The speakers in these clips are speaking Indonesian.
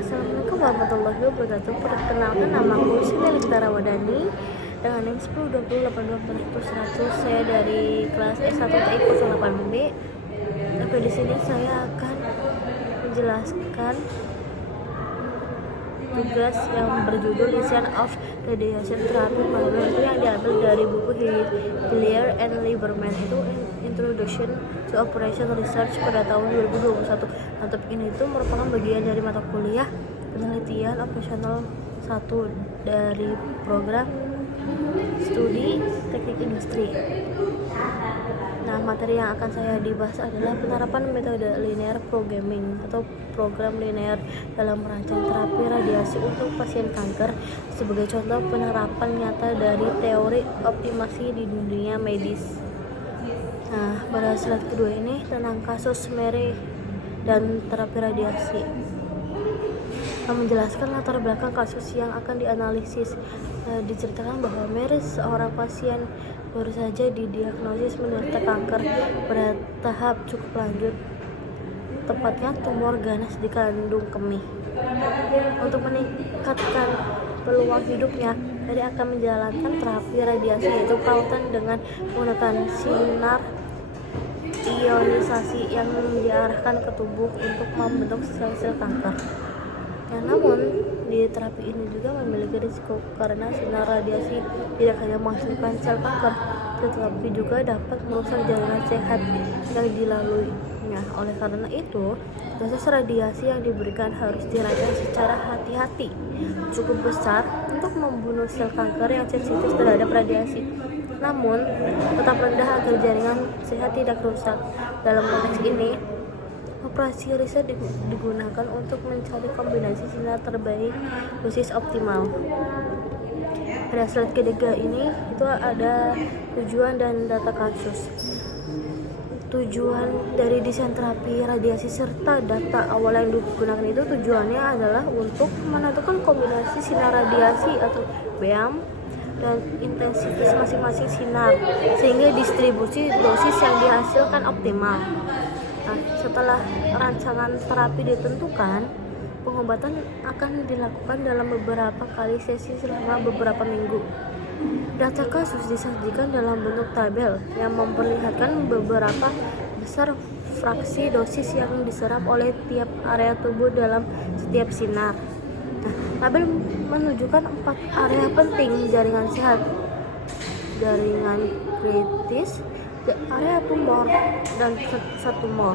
Assalamualaikum warahmatullahi wabarakatuh. Perkenalkan, namaku Siti Ramadhani dengan NIM 1020824100. Saya dari kelas S1 TI 08B. Tapi di sini saya akan menjelaskan tugas yang berjudul Design of Radiation Therapy Model, itu yang diambil dari buku Hillier and Lieberman, itu Introduction to Operation Research pada tahun 2021. Nah, topik ini itu merupakan bagian dari mata kuliah penelitian operasional 1 dari program studi teknik industri. Nah, materi yang akan saya dibahas adalah penerapan metode linear programming atau program linear dalam merancang terapi radiasi untuk pasien kanker sebagai contoh penerapan nyata dari teori optimasi di dunia medis. Nah, pada slide kedua ini tentang kasus Mary dan terapi radiasi. Menjelaskan latar belakang kasus yang akan dianalisis. Diceritakan bahwa Mary, seorang pasien baru saja didiagnosis menderita kanker pada tahap cukup lanjut, tepatnya tumor ganas di kandung kemih. Untuk meningkatkan peluang hidupnya, Mary akan menjalankan terapi radiasi, yaitu perawatan dengan menggunakan sinar ionisasi yang diarahkan ke tubuh untuk membentuk sel-sel kanker. Namun di terapi ini juga memiliki risiko karena sinar radiasi tidak hanya menghasilkan sel kanker, tetapi juga dapat merusak jaringan sehat yang dilaluinya. Oleh karena itu, dosis radiasi yang diberikan harus dirancang secara hati-hati, cukup besar untuk membunuh sel kanker yang sensitif terhadap radiasi, namun tetap rendah agar jaringan sehat tidak rusak. Dalam konteks ini, operasi riset digunakan untuk mencari kombinasi sinar terbaik dosis optimal. Pada slide ketiga ini itu ada tujuan dan data kasus. Tujuan dari desain terapi radiasi serta data awal yang digunakan itu tujuannya adalah untuk menentukan kombinasi sinar radiasi atau BEAM dan intensitas masing-masing sinar sehingga distribusi dosis yang dihasilkan optimal. Nah, setelah rancangan terapi ditentukan, pengobatan akan dilakukan dalam beberapa kali sesi selama beberapa minggu. Data kasus disajikan dalam bentuk tabel yang memperlihatkan beberapa besar fraksi dosis yang diserap oleh tiap area tubuh dalam setiap sinar. Nah, tabel menunjukkan 4 area penting jaringan sehat: jaringan kritis, area tumor, dan tumor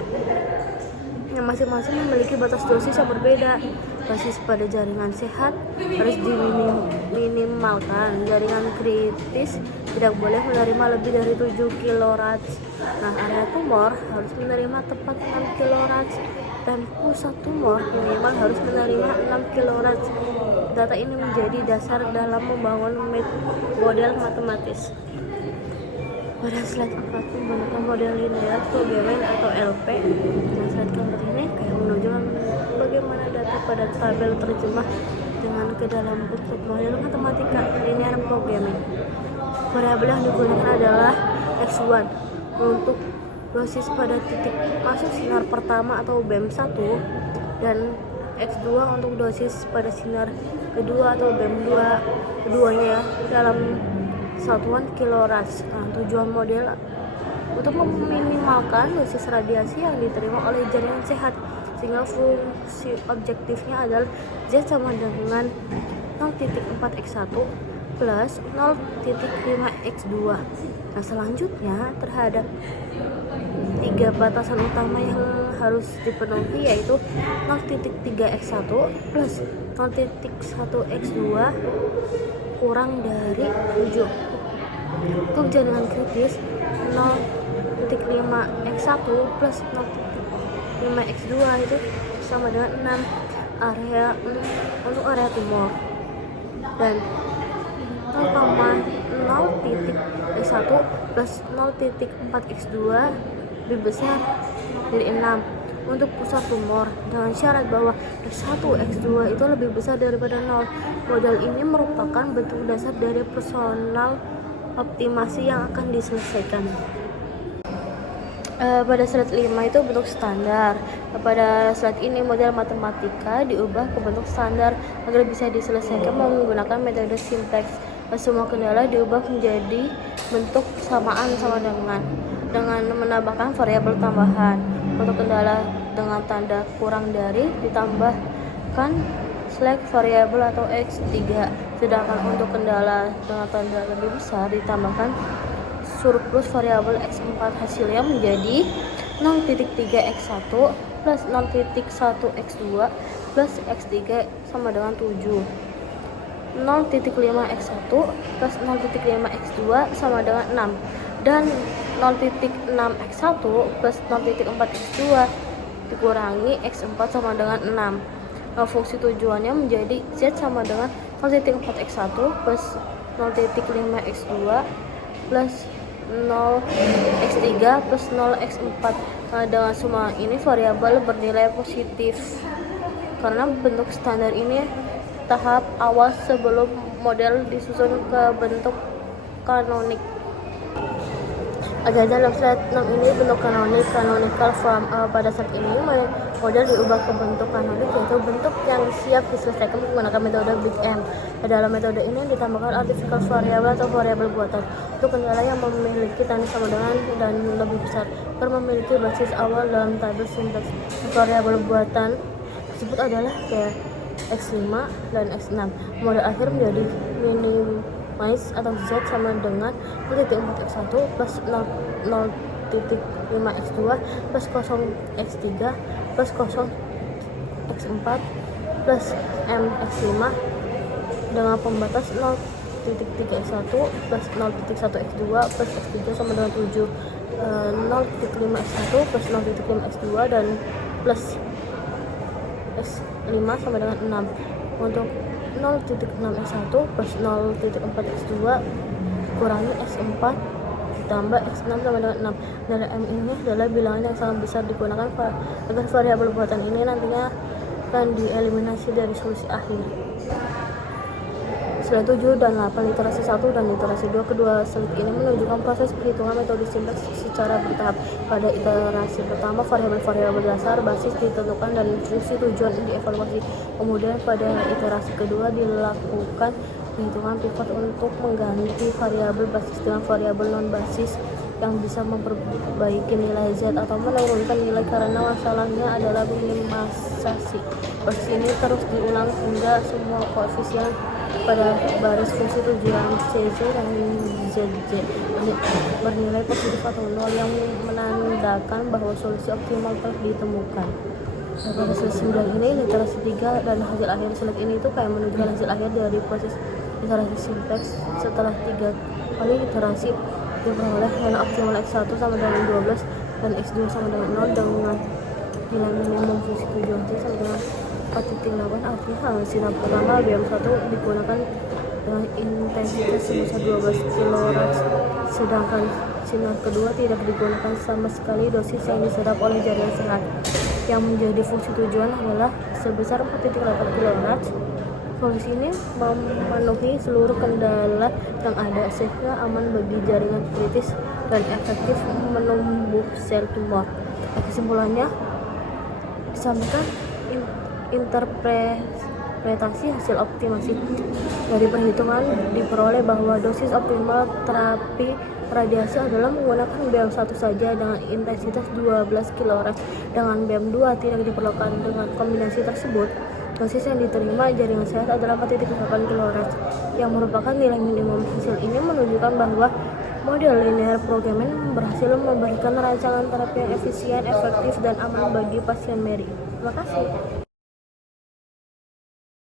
yang masing-masing memiliki batas dosis yang berbeda. Dosis pada jaringan sehat harus diminimalkan. Jaringan kritis tidak boleh menerima lebih dari 7 kRAD. Nah, area tumor harus menerima tepat 6 kRAD dan pusat tumor minimal harus menerima 6 kRAD. Data ini menjadi dasar dalam membangun model matematis. Pada slide 4 menggunakan model linear programming atau LP. Nah, slide keempat ini kayak menunjukkan bagaimana data pada tabel terjemah dengan ke dalam bentuk model matematika linear programming. Variabel yang digunakan adalah X1 untuk dosis pada titik masuk sinar pertama atau BEM1 dan X2 untuk dosis pada sinar kedua atau BEM2 keduanya dalam satuan kRAD. Nah, tujuan model untuk meminimalkan dosis radiasi yang diterima oleh jaringan sehat, sehingga fungsi objektifnya adalah Z sama dengan 0.4x1 plus 0.5x2. Nah, selanjutnya terhadap 3 batasan utama yang harus dipenuhi, yaitu 0.3x1 plus 0.1x2 kurang dari 7. Untuk jaringan kritis 0.5x1 plus 0.5x2 itu sama dengan 6 area untuk area tumor, dan 0,0.x1 plus 0.4x2 lebih besar dari 6 untuk pusat tumor, dengan syarat bahwa X1, X2 itu lebih besar daripada 0. Model ini merupakan bentuk dasar dari personal optimasi yang akan diselesaikan. Pada slide 5 itu bentuk standar. Pada slide ini model matematika diubah ke bentuk standar agar bisa diselesaikan menggunakan metode sinteks. Semua kendala diubah menjadi bentuk samaan sama dengan menambahkan variabel tambahan. Untuk kendala dengan tanda kurang dari ditambahkan slash variabel atau x3. Sedangkan untuk kendala dengan tanda lebih besar ditambahkan surplus variabel x4. Hasilnya menjadi 0.3x1 plus 0.1x2 plus x3 sama dengan 7. 0.5x1 plus 0.5x2 sama dengan 6 dan 0.6x1 plus 0.4x2 dikurangi x4 sama dengan 6. Fungsi tujuannya menjadi z sama dengan 0.4x1 plus 0.5x2 plus 0x3 plus 0x4. Dengan semua ini variabel bernilai positif karena bentuk standar ini tahap awal sebelum model disusun ke bentuk kanonik. Dalam slide 6 ini bentuk canonical form. Pada saat ini model diubah ke bentuk kanonik, yaitu bentuk yang siap diselesaikan menggunakan metode Big M. Dalam metode ini ditambahkan artificial variable atau variabel buatan untuk kendala yang memiliki tanda sama dengan dan lebih besar memiliki basis awal dalam tabel sinteks. Variabel buatan tersebut adalah kayak x5 dan x6. Model akhir menjadi minimize atau z sama dengan 0.4x1 plus 0.5x2 plus 0x3 plus 0x4 plus mx5 dengan pembatas 0.3x1 plus 0.1x2 plus x3 sama dengan 7. 0.5x1 plus 0.5x2 dan plus x5 sama dengan 6. Untuk 0.6x1 plus 0.4x2 kurangi x4 ditambah x6 sama dengan 6. Nilai m ini adalah bilangan yang sangat besar digunakan agar variabel buatan ini nantinya akan dieliminasi dari solusi akhir. Slide 7 dan 8, literasi 1 dan literasi 2. Kedua slide ini menunjukkan proses perhitungan metode sinteks secara bertahap. Pada iterasi pertama, variabel-variabel dasar basis ditentukan dan fungsi tujuan dievaluasi. Kemudian pada iterasi kedua dilakukan perhitungan pivot untuk mengganti variabel basis dengan variabel non basis yang bisa memperbaiki nilai z atau menurunkan nilai karena masalahnya adalah minimalisasi. Proses ini terus diulang hingga semua koefisien pada baris fungsi tujuan cz dan zj bernilai positif atau nol yang menandakan bahwa solusi optimal telah ditemukan. Pada slide 9 ini literasi 3 dan hasil akhir slide ini itu kayak menunjukkan hasil akhir dari proses iterasi sinteks setelah 3 kali iterasi diperoleh nilai optimal x1 sama dengan 12 dan x2 sama dengan 0 dengan nilai minimum fungsi tujuan c sama dengan 4.8. Artinya sinar pertama BM1 digunakan dengan intensitas sebesar 12 kilorad, sedangkan sinar kedua tidak digunakan sama sekali. Dosis yang diserap oleh jaringan sehat yang menjadi fungsi tujuan adalah sebesar 4.8 kilorad. Solusi ini memenuhi seluruh kendala yang ada sehingga aman bagi jaringan kritis dan efektif menumbuh sel tumor. Kesimpulannya disampaikan interpretasi hasil optimasi dari perhitungan diperoleh bahwa dosis optimal terapi radiasi adalah menggunakan BM1 saja dengan intensitas 12 kilorad. Dengan BM2 tidak diperlukan. Dengan kombinasi tersebut, dosis yang diterima jaringan sehat adalah 4.8 kilorad yang merupakan nilai minimum. Hasil ini menunjukkan bahwa model linear programming berhasil memberikan rancangan terapi yang efisien, efektif, dan aman bagi pasien Mary. Terima kasih.